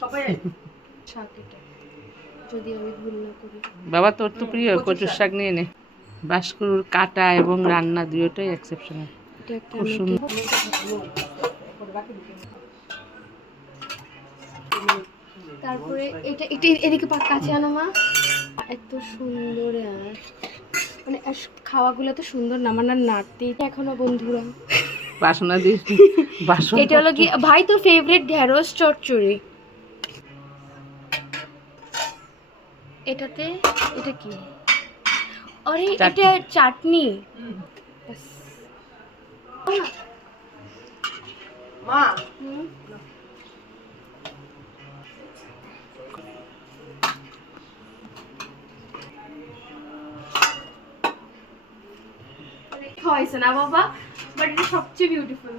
সবাই শাক এটা, যদি আমি ভুল না করি। বাবা তোর তো প্রিয় কচুর শাক, নিয়ে নে। বাঁশকুড়ুর কাটা এবং রান্না দুটোই এক্সেপশনাল, এটা একটা খুব আমি সুন্দর। তারপরে এটা এটা এদিকে কাছে আনো মা। এত সুন্দর মানে খাওয়াগুলো তো সুন্দর না, আমার না নাড়তেই এখনো বন্ধুরা। বাসনা দিস, বাসন। এটা হলো কি ভাই তো ফেভারিট ঢেঁড়স চচ্চড়ি। এটাতে এটা কি, আরে এটা চাটনি। মা খাওয়াইছে না বাবা, বাট এটা সবচেয়ে বিউটিফুল।